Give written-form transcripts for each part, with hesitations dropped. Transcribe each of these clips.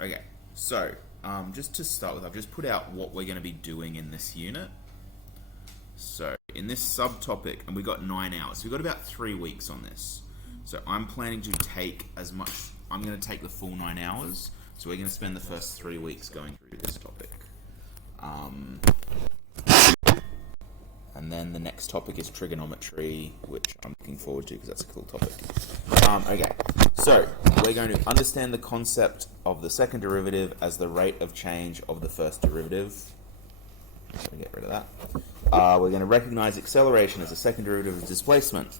Okay, so just to start with, I've just put out what we're going to be doing in this unit. So in this subtopic, and we got 9 hours, so we've got about 3 weeks on this. So I'm planning to take as much, I'm going to take the full 9 hours. So we're going to spend the first 3 weeks going through this topic. Um, and then the next topic is trigonometry, which I'm looking forward to because that's a cool topic. Okay, so we're going to understand the concept of the second derivative as the rate of change of the first derivative. So we get rid of that. We're going to recognize acceleration as a second derivative of displacement.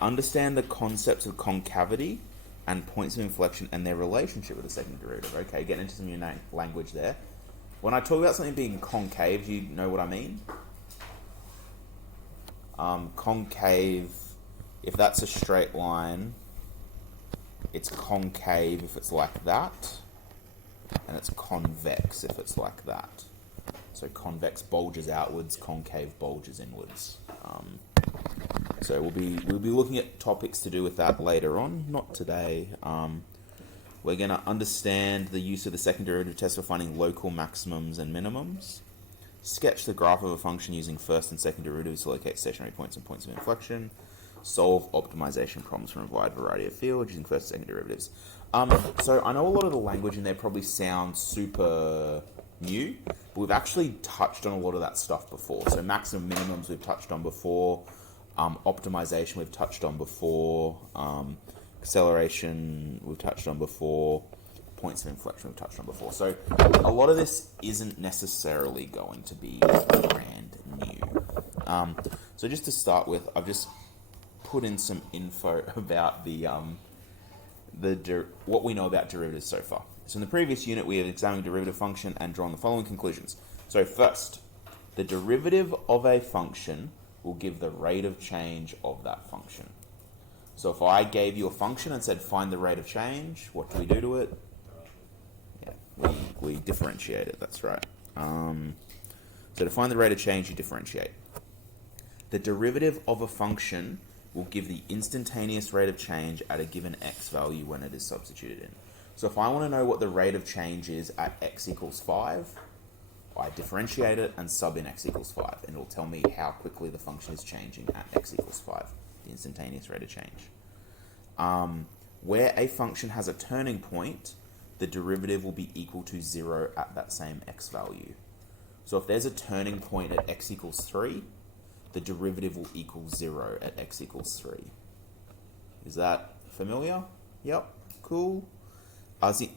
Understand the concepts of concavity and points of inflection and their relationship with the second derivative. Okay, getting into some new language there. When I talk about something being concave, do you know what I mean? Concave, if that's a straight line, it's concave if it's like that, and it's convex if it's like that. So convex bulges outwards, concave bulges inwards. So we'll be looking at topics to do with that later on, not today. We're going to understand the use of the second derivative test for finding local maximums and minimums. Sketch the graph of a function using first and second derivatives to locate stationary points and points of inflection. Solve optimization problems from a wide variety of fields using first and second derivatives. So I know a lot of the language in there probably sounds super new, but we've actually touched on a lot of that stuff before. So maximum minimums we've touched on before. Optimization we've touched on before. Acceleration we've touched on before. Points of inflection we've touched on before. So a lot of this isn't necessarily going to be brand new. So just to start with, I've just put in some info about what we know about derivatives so far. So in the previous unit, we have examined a derivative function and drawn the following conclusions. So first, the derivative of a function will give the rate of change of that function. So if I gave you a function and said find the rate of change, what do we do to it? Yeah, we differentiate it, that's right. So to find the rate of change, you differentiate. The derivative of a function will give the instantaneous rate of change at a given x value when it is substituted in. So if I want to know what the rate of change is at x equals 5, I differentiate it and sub in x equals 5, and it'll tell me how quickly the function is changing at x equals 5, the instantaneous rate of change. Where a function has a turning point, the derivative will be equal to 0 at that same x value. So if there's a turning point at x equals 3, the derivative will equal 0 at x equals 3. Is that familiar? Yep, cool.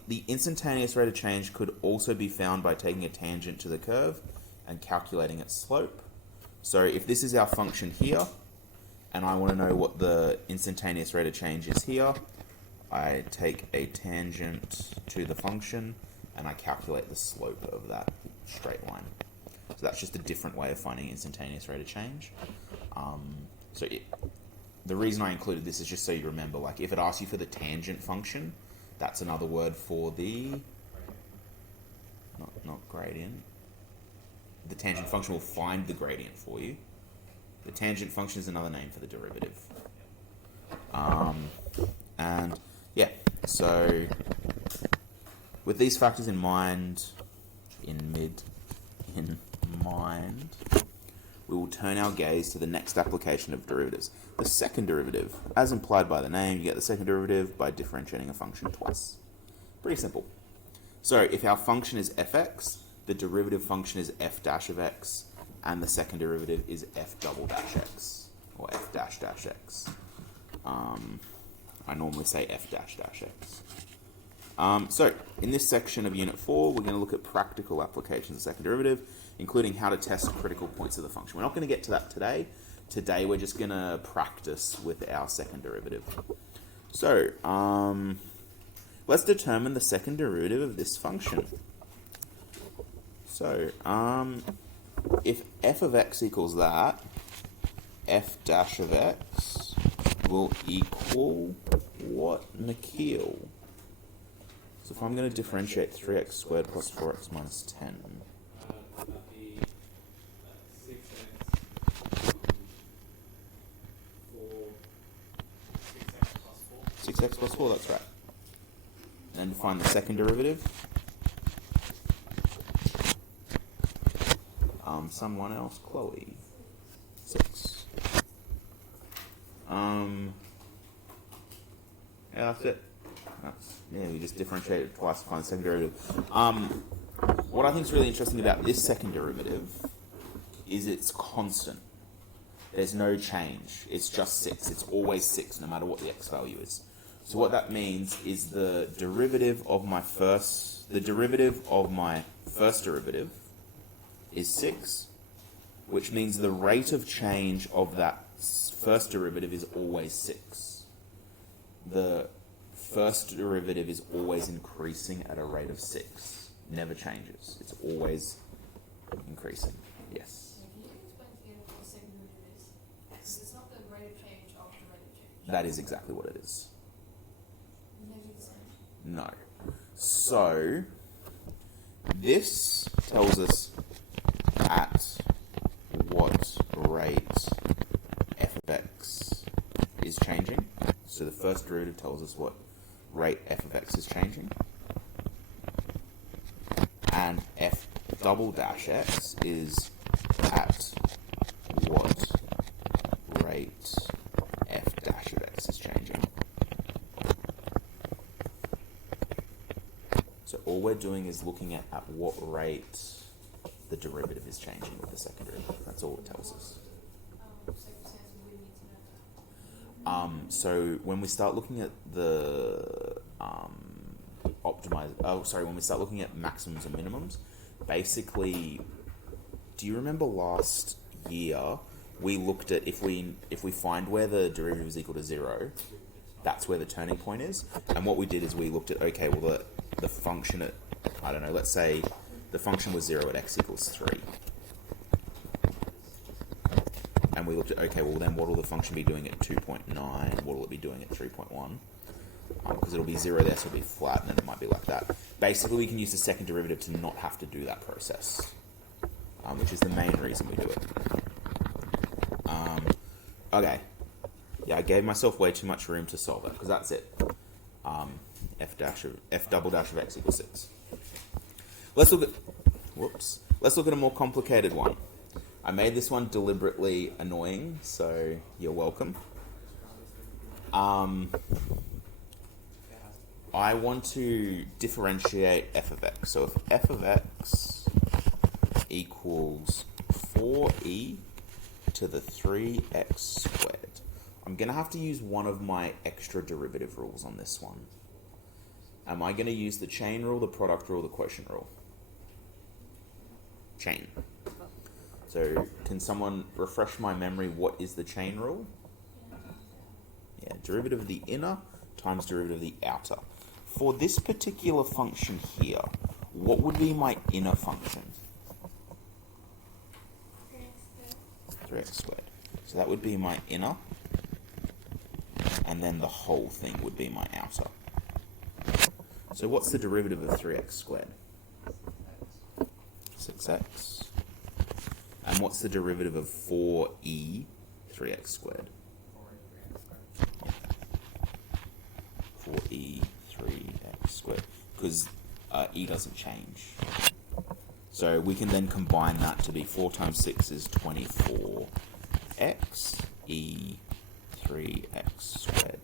The instantaneous rate of change could also be found by taking a tangent to the curve and calculating its slope. So if this is our function here, and I want to know what the instantaneous rate of change is here, I take a tangent to the function and I calculate the slope of that straight line. So that's just a different way of finding instantaneous rate of change. The reason I included this is just so you remember, like if it asks you for the tangent function, that's another word for the, not gradient. The tangent function will find the gradient for you. The tangent function is another name for the derivative. And yeah, so with these factors in mind, we will turn our gaze to the next application of derivatives. The second derivative. As implied by the name, you get the second derivative by differentiating a function twice. Pretty simple. So if our function is fx, the derivative function is f dash of x, and the second derivative is f double dash x, or f dash dash x. I normally say f dash dash x. So in this section of Unit 4, we're going to look at practical applications of second derivative, including how to test critical points of the function. We're not going to get to that today. Today we're just going to practice with our second derivative. So let's determine the second derivative of this function. So if f of x equals that, f dash of x will equal what, Nikhil? So if I'm going to differentiate 3x squared plus 4x minus 10. 6x plus 4, that's right. And to find the second derivative, someone else, Chloe. 6. Yeah, that's it. We just differentiate it twice to find the second derivative. What I think is really interesting about this second derivative is it's constant. There's no change. It's just 6. It's always 6, no matter what the x value is. So what that means is the derivative of my first derivative is 6, which means the rate of change of that first derivative is always 6. The first derivative is always increasing at a rate of 6. Never changes. It's always increasing. Yes. Can you explain again what the second derivative is? Because it's not the rate of change of the rate of change. That is exactly what it is. No. So, this tells us at what rate f of x is changing. So the first derivative tells us what rate f of x is changing. And f double dash x is at what rate f dash of x is changing. So all we're doing is looking at what rate the derivative is changing with the second derivative. That's all it tells us. So when we start looking at the when we start looking at maximums and minimums, basically, do you remember last year we looked at if we find where the derivative is equal to 0, that's where the turning point is. And what we did is we looked at, okay, well the function at, I don't know, let's say the function was 0 at x equals 3. And we looked at, okay, well then what will the function be doing at 2.9? What will it be doing at 3.1? Because it'll be 0 there, so it'll be flat, and then it might be like that. Basically, we can use the second derivative to not have to do that process, which is the main reason we do it. Okay. Yeah, I gave myself way too much room to solve it, because that's it. F double dash of x equals 6. Let's look at a more complicated one. I made this one deliberately annoying, so you're welcome. I want to differentiate f of x. So if f of x equals 4e to the 3x squared, I'm going to have to use one of my extra derivative rules on this one. Am I going to use the chain rule, the product rule, the quotient rule? Chain. So can someone refresh my memory, what is the chain rule? Yeah, derivative of the inner times derivative of the outer. For this particular function here, what would be my inner function? 3x squared. So that would be my inner, and then the whole thing would be my outer. So what's the derivative of 3x squared? 6x. And what's the derivative of 4e 3x squared? 4e 3x squared. Because e doesn't change. So we can then combine that to be 4 times 6 is 24x, e 3x squared.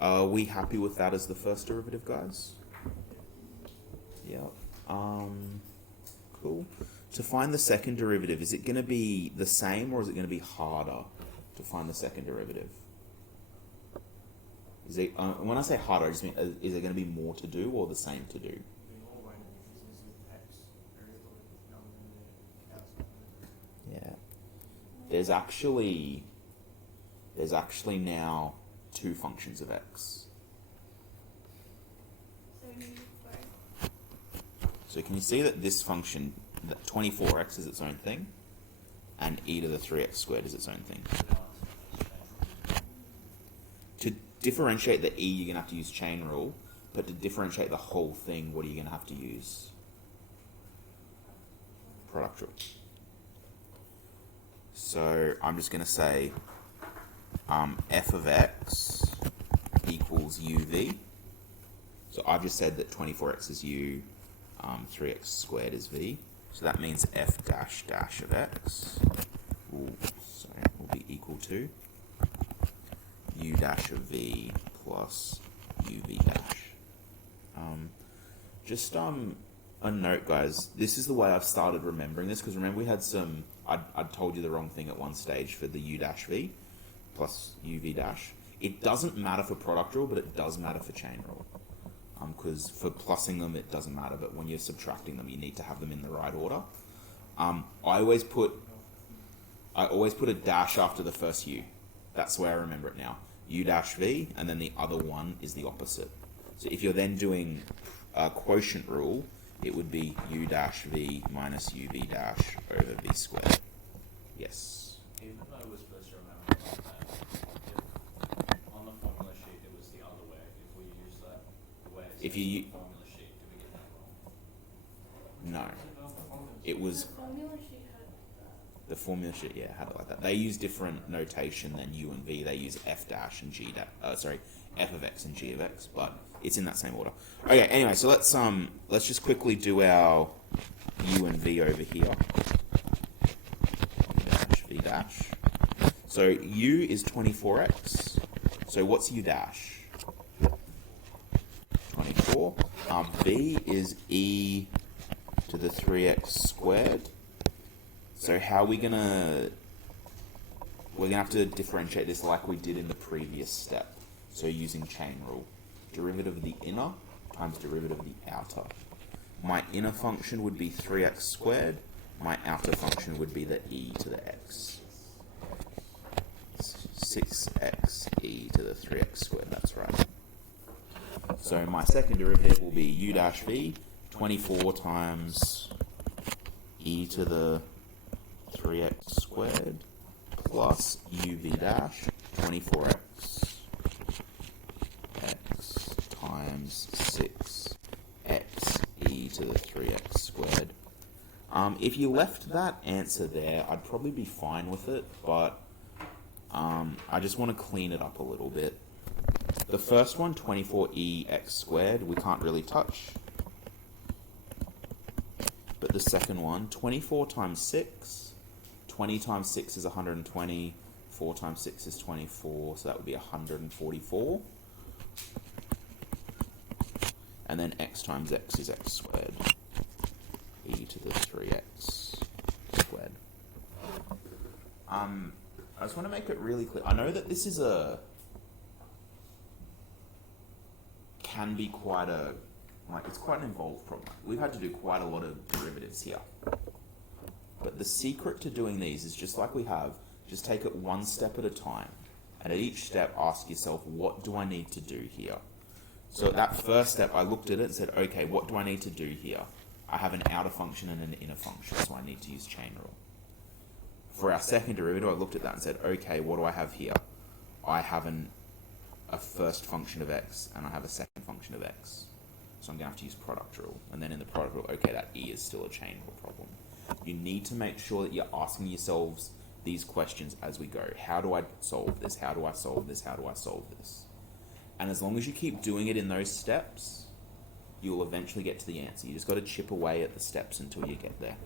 Are we happy with that as the first derivative, guys? Yeah. Cool. To find the second derivative, is it going to be the same or is it going to be harder to find the second derivative? Is it, when I say harder, I just mean, is it going to be more to do or the same to do? Yeah. There's actually now 2 functions of x. So can you see that this function, that 24x is its own thing, and e to the 3x squared is its own thing? To differentiate the e, you're going to have to use chain rule, but to differentiate the whole thing, what are you going to have to use? Product rule. So I'm just going to say f of x equals uv. So I've just said that 24x is u, 3x squared is v. So that means f dash dash of x will be equal to u dash of v plus uv dash. Just a note, guys, this is the way I've started remembering this, because remember we had some, I'd told you the wrong thing at one stage for the u dash v plus uv dash. It doesn't matter for product rule, but it does matter for chain rule. Because for plussing them, it doesn't matter, but when you're subtracting them, you need to have them in the right order. I always put a dash after the first u. That's the way I remember it now. U dash v, and then the other one is the opposite. So if you're then doing quotient rule, it would be u dash v minus uv dash over v squared. Yes. Even though we're supposed to remember that, on the formula sheet it was the other way. If we use that the way it If says you on the formula sheet, do we get that wrong? No. It was The formula sheet had the formula sheet, yeah, had it like that. They use different notation than u and v. They use f dash and g dash. F of x and g of x, but it's in that same order. Okay. Anyway, so let's just quickly do our u and v over here. U dash v dash. So u is 24x. So what's u dash? 24. V is e to the 3x squared. So how are we gonna... We're gonna have to differentiate this like we did in the previous step. So using chain rule. Derivative of the inner times derivative of the outer. My inner function would be 3x squared. My outer function would be the e to the x. 6x e to the 3x squared, that's right. So my second derivative will be u dash v, 24 times e to the 3x squared plus uv dash, 24x x times 6x e to the 3x squared. If you left that answer there, I'd probably be fine with it, but I just want to clean it up a little bit. The first one, 24e x squared, we can't really touch. But the second one, 24 times 6, 20 times 6 is 120, 4 times 6 is 24, so that would be 144. And then x times x is x squared, e to the 3x squared. I just want to make it really clear. I know that this is can be quite a, it's quite an involved problem. We've had to do quite a lot of derivatives here. But the secret to doing these is just like we have, just take it one step at a time. And at each step, ask yourself, what do I need to do here? So at that first step, I looked at it and said, okay, what do I need to do here? I have an outer function and an inner function, so I need to use chain rule. For our second derivative, I looked at that and said, okay, what do I have here? I have a first function of x, and I have a second function of x. So I'm going to have to use product rule. And then in the product rule, okay, that e is still a chain rule problem. You need to make sure that you're asking yourselves these questions as we go. How do I solve this? How do I solve this? How do I solve this? And as long as you keep doing it in those steps, you'll eventually get to the answer. You just got to chip away at the steps until you get there.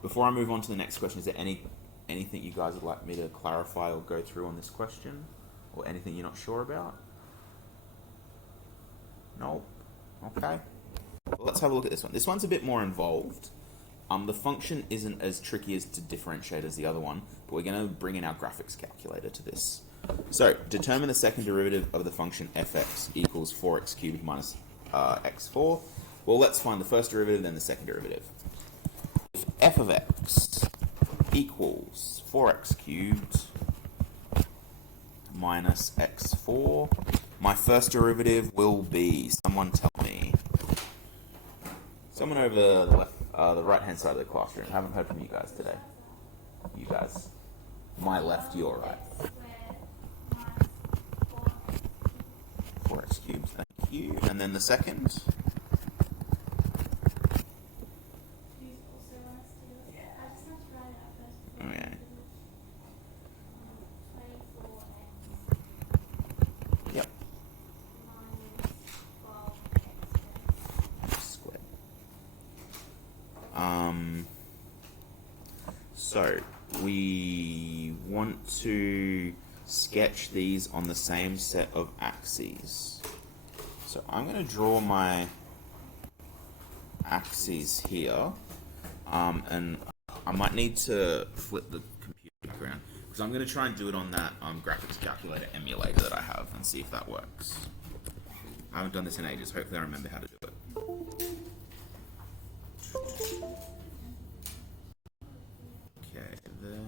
Before I move on to the next question, is there anything you guys would like me to clarify or go through on this question? Or anything you're not sure about? No? Okay. Well, let's have a look at this one. This one's a bit more involved. The function isn't as tricky as to differentiate as the other one, but we're going to bring in our graphics calculator to this. So, determine the second derivative of the function fx equals 4x cubed minus x4. Well, let's find the first derivative, then the second derivative. If f of x equals 4x cubed minus x4, my first derivative will be, someone tell me, someone over the left, the right-hand side of the classroom. I haven't heard from you guys today. You guys. My left, your right. 4x cubed, thank you. And then the second? Okay. So we want to sketch these on the same set of axes. So I'm going to draw my axes here, and I might need to flip the computer around because I'm going to try and do it on that graphics calculator emulator that I have and see if that works. I haven't done this in ages. Hopefully I remember how to do it. Okay, there.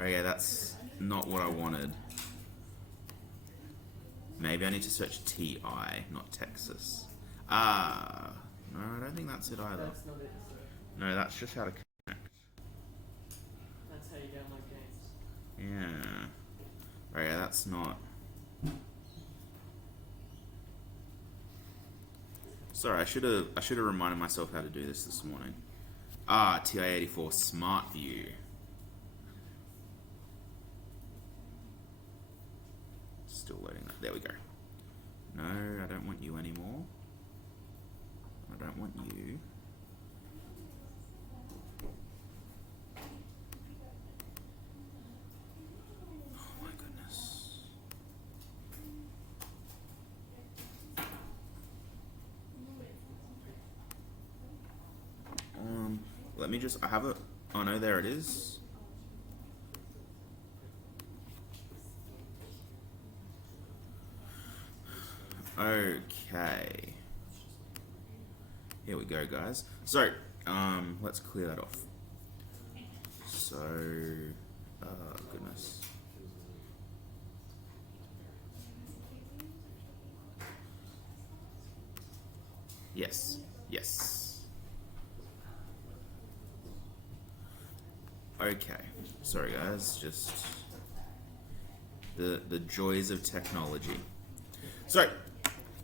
Oh yeah, that's not what I wanted. Maybe I need to search TI, not Texas. Ah, no, I don't think that's it either. That's not it, sir. No, that's just how to connect. That's how you download games. Yeah. Oh yeah, that's not. Sorry, I should have reminded myself how to do this morning. Ah, TI-84 Smart View. Still loading that. There we go. No, I don't want you anymore. I don't want you. Oh my goodness. Let me just, I have a, oh no, there it is. Okay. Here we go, guys. So, let's clear that off. So, oh goodness. Yes, yes. Okay, sorry guys, just the joys of technology. So,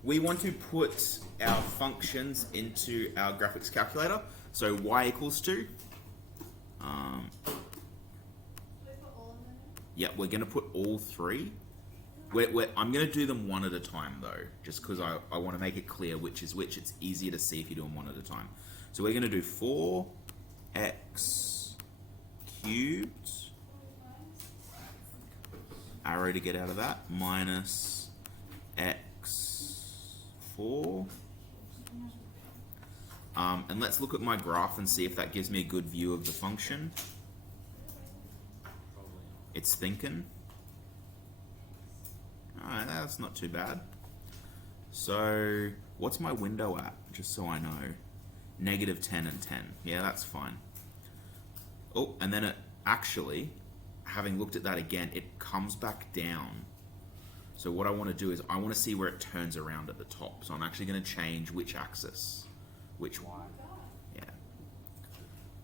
we want to put our functions into our graphics calculator. So y equals 2. Yeah, we're going to put all 3. I'm going to do them one at a time though, just because I want to make it clear which is which. It's easier to see if you do them one at a time. So we're going to do 4x cubed, arrow to get out of that, minus x4. And let's look at my graph and see if that gives me a good view of the function. It's thinking. Alright, that's not too bad. So, what's my window at? Just so I know. Negative 10 and 10. Yeah, that's fine. Oh, and then it actually, having looked at that again, it comes back down. So what I want to do is I want to see where it turns around at the top. So I'm actually going to change which axis. Which one? Yeah.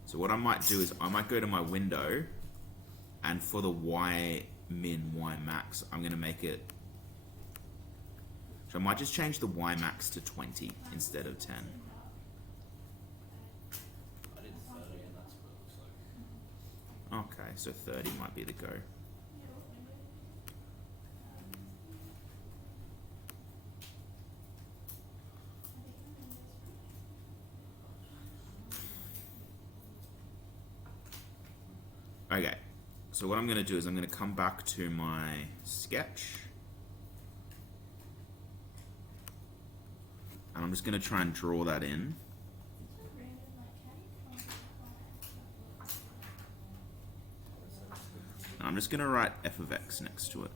So what I might do is I might go to my window, and for the y min, y max, I'm going to make it... So I might just change the y max to 20 instead of 10. Okay, so 30 might be the go. Okay, so what I'm going to do is I'm going to come back to my sketch. And I'm just going to try and draw that in. I'm just going to write f of x next to it.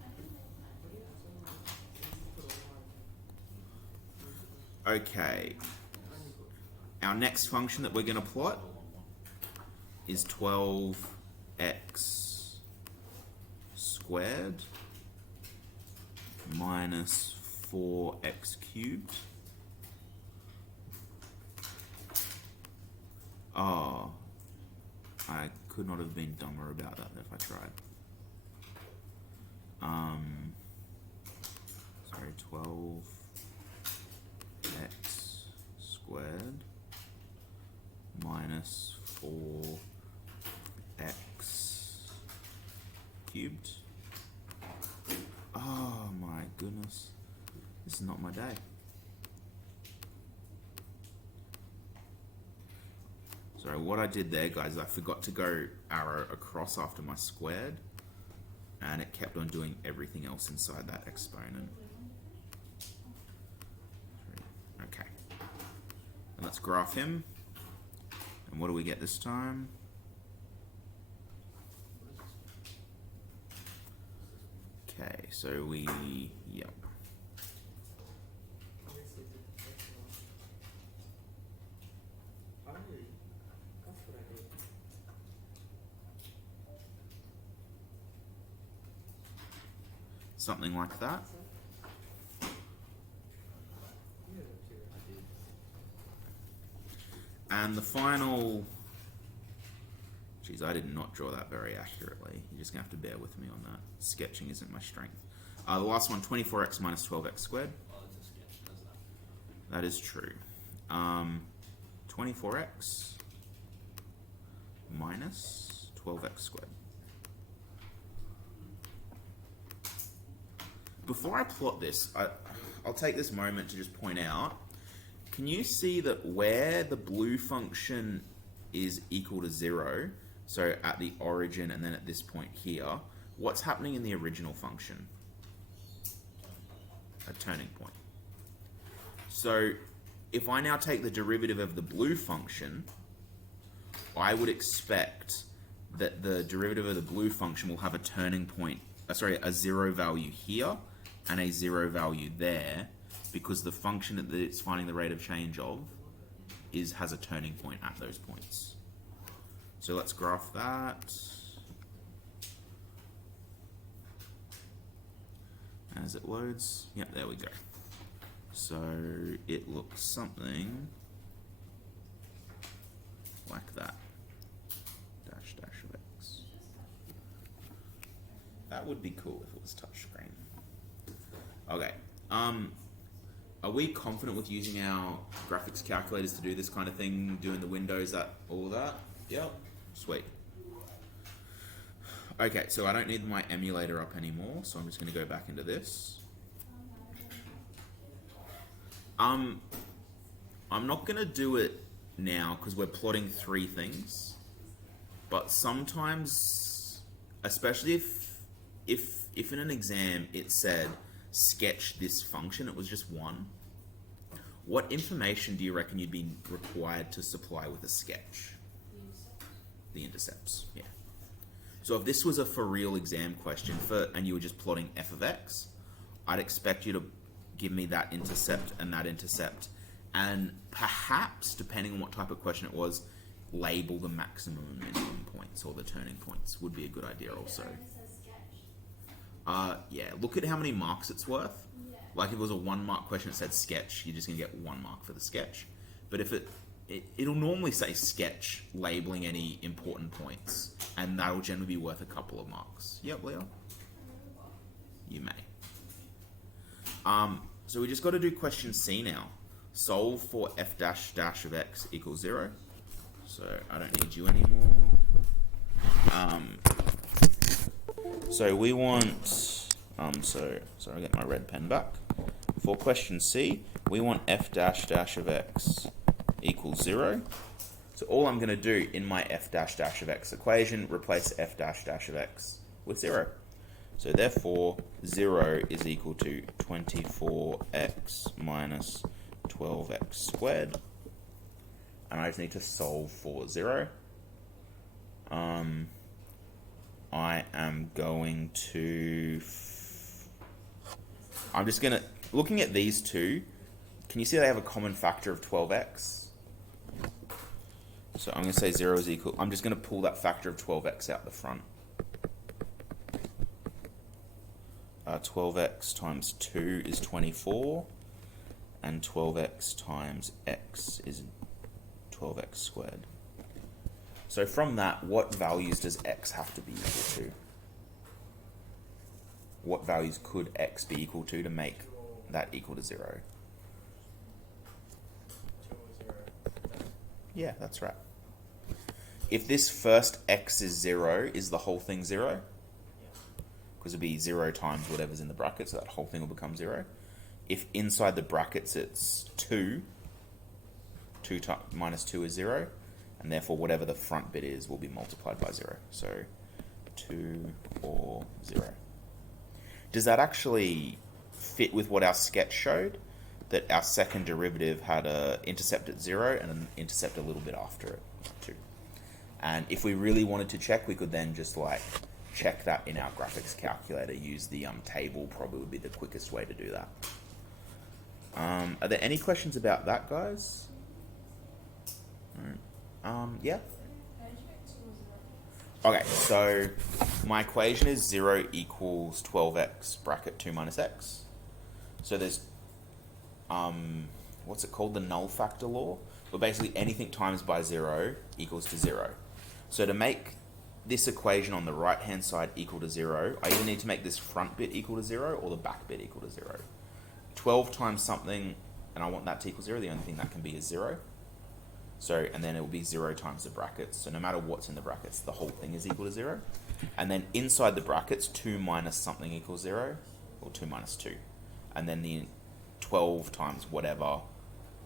Okay. Our next function that we're going to plot is 12x squared minus 4x cubed. Oh, I could not have been dumber about that if I tried. Sorry, 12x squared minus 4x cubed. Oh my goodness. This is So what I did there, guys, is I forgot to go arrow across after my squared, and it kept on doing everything else inside that exponent. Okay. And let's graph him. And what do we get this time? Okay, so we, yep. Something like that. And the final, geez, I did not draw that very accurately. You're just gonna have to bear with me on that. Sketching isn't my strength. The last one, 24x minus 12x squared. Well, it's a sketch, doesn't it? That is true. 24x minus 12x squared. Before I plot this, I'll take this moment to just point out, can you see that where the blue function is equal to 0, so at the origin and then at this point here, what's happening in the original function? A turning point. So if I now take the derivative of the blue function, I would expect that the derivative of the blue function will have a turning point, a 0 value here and a 0 value there, because the function that it's finding the rate of change of has a turning point at those points. So let's graph that. As it loads, yep, there we go. So it looks something like that. Dash dash of x. That would be cool if it was touchscreen. Okay. Are we confident with using our graphics calculators to do this kind of thing, doing the windows, all that? Yep. Sweet. Okay, so I don't need my emulator up anymore, so I'm just going to go back into this. I'm not going to do it now because we're plotting 3 things, but sometimes, especially if in an exam it said sketch this function, it was just 1. What information do you reckon you'd be required to supply with a sketch? The intercepts, yeah. So if this was a for real exam question and you were just plotting f of x, I'd expect you to give me that intercept, and perhaps, depending on what type of question it was, label the maximum and minimum points or the turning points would be a good idea also. Yeah, look at how many marks it's worth. Like if it was a 1-mark question that said sketch, you're just gonna get 1 mark for the sketch. But if it'll normally say sketch, labeling any important points, and that'll generally be worth a couple of marks. Yep, Leo? You may. So we just got to do question C now. Solve for f dash dash of x equals 0. So I don't need you anymore. So we want, so I get my red pen back. For question C, we want f dash dash of x equals 0. So all I'm going to do in my f dash dash of x equation, replace f dash dash of x with 0. So therefore, 0 is equal to 24x minus 12x squared. And I just need to solve for 0. I am going to... I'm just going to... Looking at these two, can you see they have a common factor of 12x? So I'm going to say 0 is equal... I'm just going to pull that factor of 12x out the front. 12x times 2 is 24, and 12x times x is 12x squared. So from that, what values does x have to be equal to? What values could x be equal to make that equal to 0? Yeah, that's right. If this first x is 0, is the whole thing 0? Because it'd be 0 times whatever's in the bracket, so that whole thing will become 0. If inside the brackets it's 2 minus 2 is 0, and therefore whatever the front bit is will be multiplied by 0. So 2 or 0. Does that actually fit with what our sketch showed? That our second derivative had a intercept at 0 and an intercept a little bit after it, 2. And if we really wanted to check, we could then just like check that in our graphics calculator. Use the table probably would be the quickest way to do that. Are there any questions about that, guys? Yeah. Okay, so my equation is 0 equals 12x bracket 2 minus x. So there's what's it called? The null factor law. But basically anything times by 0 equals to 0. So to make this equation on the right hand side equal to 0, I either need to make this front bit equal to 0 or the back bit equal to 0. 12 times something, and I want that to equal 0, the only thing that can be is 0. So, and then it will be 0 times the brackets. So no matter what's in the brackets, the whole thing is equal to 0. And then inside the brackets, 2 minus something equals 0, or 2 minus 2. And then the 12 times whatever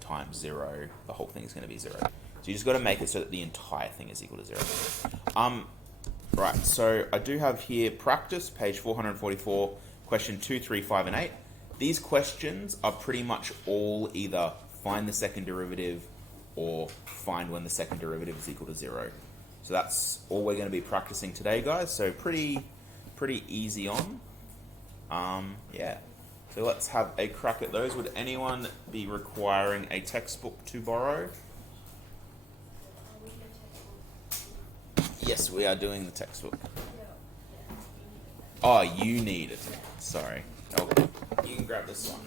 times 0, the whole thing is going to be 0. So you just got to make it so that the entire thing is equal to 0. Right, so I do have here practice, page 444, question 2, 3, 5, and 8. These questions are pretty much all either find the second derivative or find when the second derivative is equal to 0. So that's all we're going to be practicing today, guys. So pretty easy on. Yeah. So let's have a crack at those. Would anyone be requiring a textbook to borrow? Yes, we are doing the textbook. Oh, you need it. Sorry. Okay. You can grab this one.